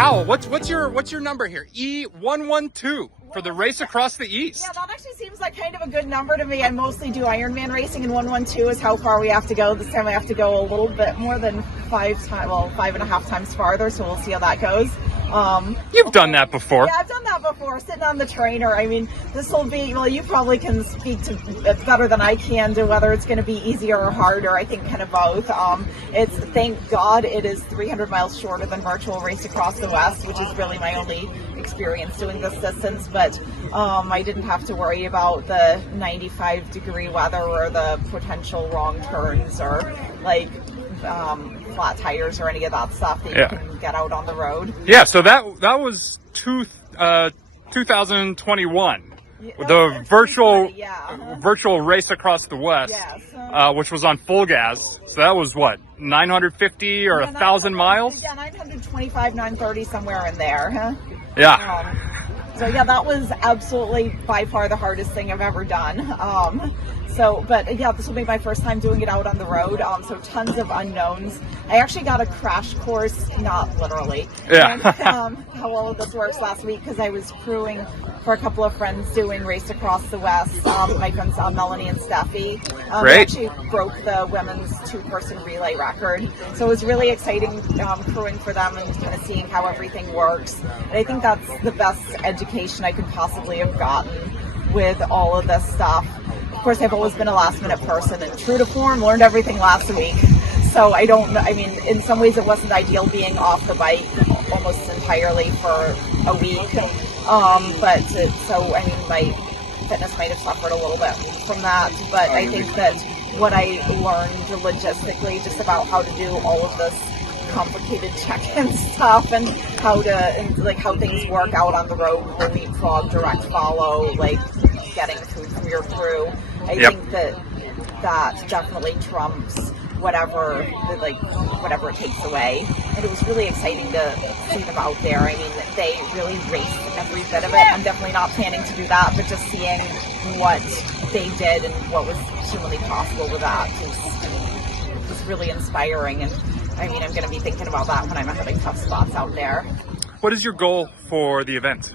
Howell, what's your number here? E112 for the race across the east. Yeah, that actually seems like kind of a good number to me. I mostly do Ironman racing, and 112 is how far we have to go. This time I have to go a little bit more than 5.5 times farther, so we'll see how that goes. You've done that before. Yeah, I've done that before, sitting on the trainer. I mean, this will be, well, you probably can speak to it better than I can to whether it's going to be easier or harder. I think kind of both. It's, thank God, it is 300 miles shorter than virtual race across the West, which is really my only experience doing this distance. But I didn't have to worry about the 95-degree weather or the potential wrong turns or like flat tires or any of that stuff that you can get out on the road. Yeah, so that was 2021. The virtual race across the West, which was on full gas. So that was what, 950 or 1,000 miles? Yeah, 925, 930, somewhere in there. Huh? Yeah. So yeah, that was absolutely by far the hardest thing I've ever done. But yeah, this will be my first time doing it out on the road. So tons of unknowns. I actually got a crash course, not literally. Yeah. How all of this works last week because I was crewing for a couple of friends doing Race Across the West. My friends Melanie and Steffi. Great. They actually broke the women's 2-person relay record. So it was really exciting crewing for them and kind of seeing how everything works. And I think that's the best education I could possibly have gotten with all of this stuff. Of course, I've always been a last-minute person, and true to form, learned everything last week. So I mean, in some ways it wasn't ideal being off the bike almost entirely for a week. So I mean, my fitness might have suffered a little bit from that. But I think that what I learned logistically just about how to do all of this complicated check-in stuff and how things work out on the road, the leapfrog, direct follow, like getting food from your crew. I think that definitely trumps whatever it takes away. And it was really exciting to see them out there. I mean, they really raced every bit of it. I'm definitely not planning to do that, but just seeing what they did and what was humanly possible with that was really inspiring. And I mean, I'm going to be thinking about that when I'm having tough spots out there. What is your goal for the event?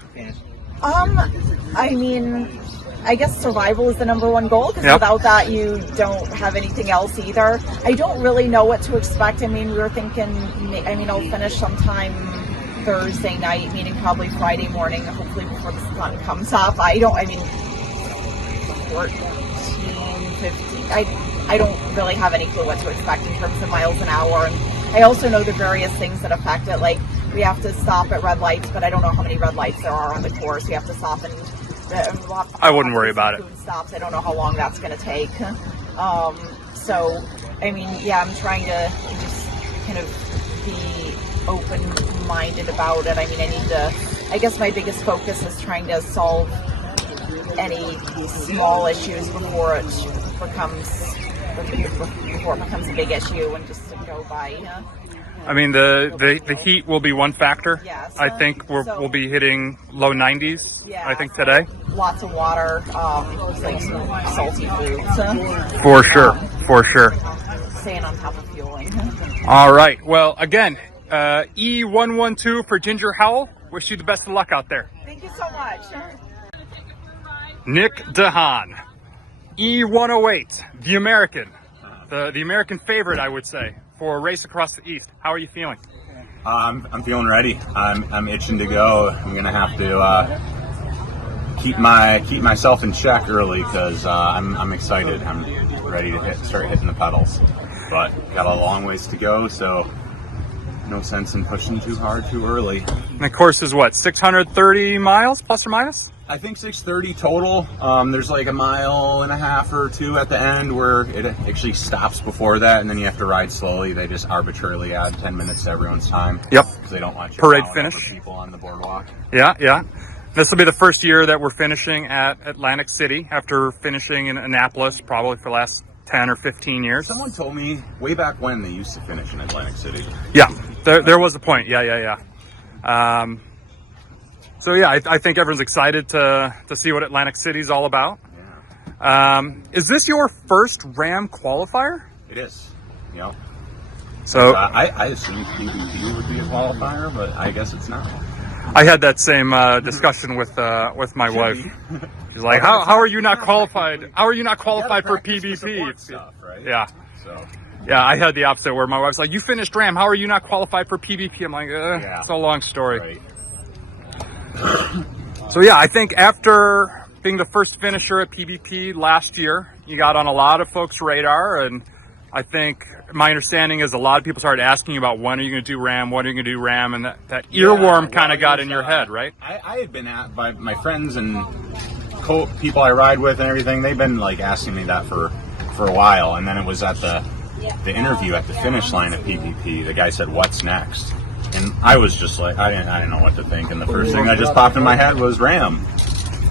I mean, I guess survival is the number one goal because without that, you don't have anything else either. I don't really know what to expect. I mean, we were thinking, I'll finish sometime Thursday night, meaning probably Friday morning, hopefully before the sun comes up. 14, 15, I don't really have any clue what to expect in terms of miles an hour. And I also know the various things that affect it, like we have to stop at red lights, but I don't know how many red lights there are on the course. We have to stop and I wouldn't worry about it. Stops. I don't know how long that's going to take. So, I mean, yeah, I'm trying to just kind of be open-minded about it. I mean, I guess my biggest focus is trying to solve any small issues before it becomes a big issue and just to go by. I mean, the heat will be one factor. Yes. I think we'll be hitting low 90s, I think, today. Lots of water, like some salty foods. For sure. Staying on top of fueling. All right. Well, again, E112 for Ginger Howell. Wish you the best of luck out there. Thank you so much. Nick DeHaan, E108, the American, the American favorite, I would say, for a race across the East. How are you feeling? I'm feeling ready. I'm itching to go. I'm gonna have to keep myself in check early because I'm excited. I'm ready to start hitting the pedals, but got a long ways to go, so no sense in pushing too hard too early. And the course is what, 630 miles plus or minus? I think 630 total. There's like a mile and a half or two at the end where it actually stops before that, and then you have to ride slowly. They just arbitrarily add 10 minutes to everyone's time. Yep. Because they don't want you parade plowing finish over people on the boardwalk. Yeah. This will be the first year that we're finishing at Atlantic City after finishing in Annapolis probably for the last 10 or 15 years. Someone told me way back when they used to finish in Atlantic City. Yeah, there was a point. Yeah. So yeah, I think everyone's excited to see what Atlantic City's all about. Yeah. Is this your first Ram qualifier? It is. Yep. So I assumed PvP would be a qualifier, but I guess it's not. I had that same discussion with my wife. She's like, how are you not qualified? How are you not qualified for PvP? Stuff, right? Yeah. So. Yeah, I had the opposite where my wife's like, you finished RAM, how are you not qualified for PvP? I'm like, yeah. It's a long story. Right. So yeah, I think after being the first finisher at PvP last year, you got on a lot of folks' radar, and I think my understanding is a lot of people started asking you about when are you going to do RAM, when are you going to do RAM, and that earworm kind of got in your head, right? I had been at by my friends and people I ride with and everything. They've been like asking me that for a while, and then it was at the interview at the finish line at PvP. The guy said, "What's next?" And I was just like, I didn't know what to think. And the first thing that just popped in my head was RAM.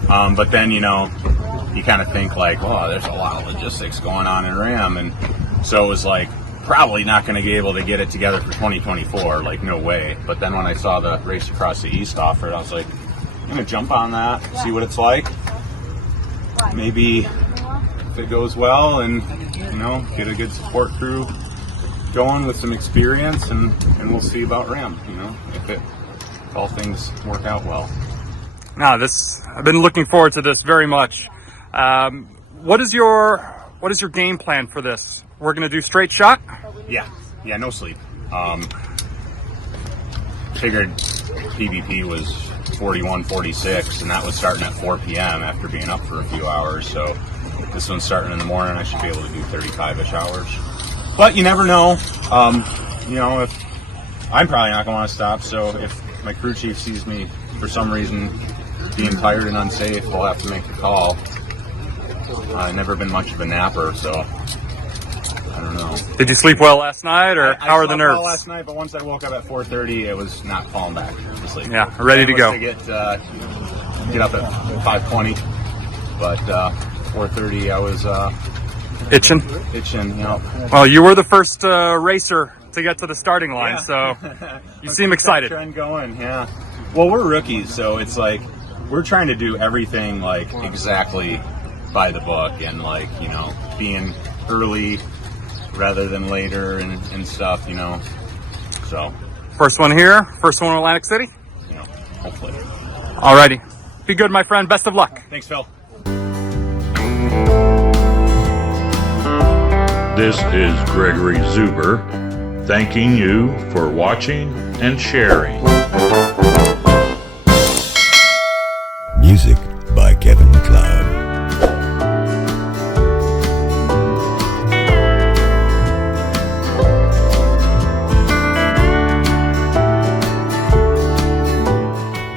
But then you kind of think like, well, there's a lot of logistics going on in RAM, and so it was like probably not going to be able to get it together for 2024. Like no way. But then when I saw the Race Across the East offered, I was like, I'm going to jump on that, see what it's like. Maybe if it goes well, and get a good support crew going with some experience, and we'll see about RAM. If all things work out well. No, I've been looking forward to this very much. What is your game plan for this? We're gonna do straight shot? Yeah, no sleep. Figured PvP was 41, 46, and that was starting at 4 p.m. after being up for a few hours. So this one's starting in the morning. I should be able to do 35-ish hours. But you never know. If I'm probably not going to want to stop. So if my crew chief sees me for some reason being tired and unsafe, we'll have to make the call. I've never been much of a napper, so I don't know. Did you sleep well last night, or how are the nerves? I slept well last night, but once I woke up at 4:30, it was not falling back to sleep. Yeah, ready to go. To get up at 5:20, but 4:30 I was itching. Well, you were the first racer to get to the starting line, so you seem excited. Trend going, yeah. Well, we're rookies, so it's like we're trying to do everything like exactly by the book, and like being early rather than later and stuff, So first one here, first one in Atlantic City. Hopefully. Alrighty, be good, my friend. Best of luck. Thanks, Phil. This is Gregory Zuber, thanking you for watching and sharing.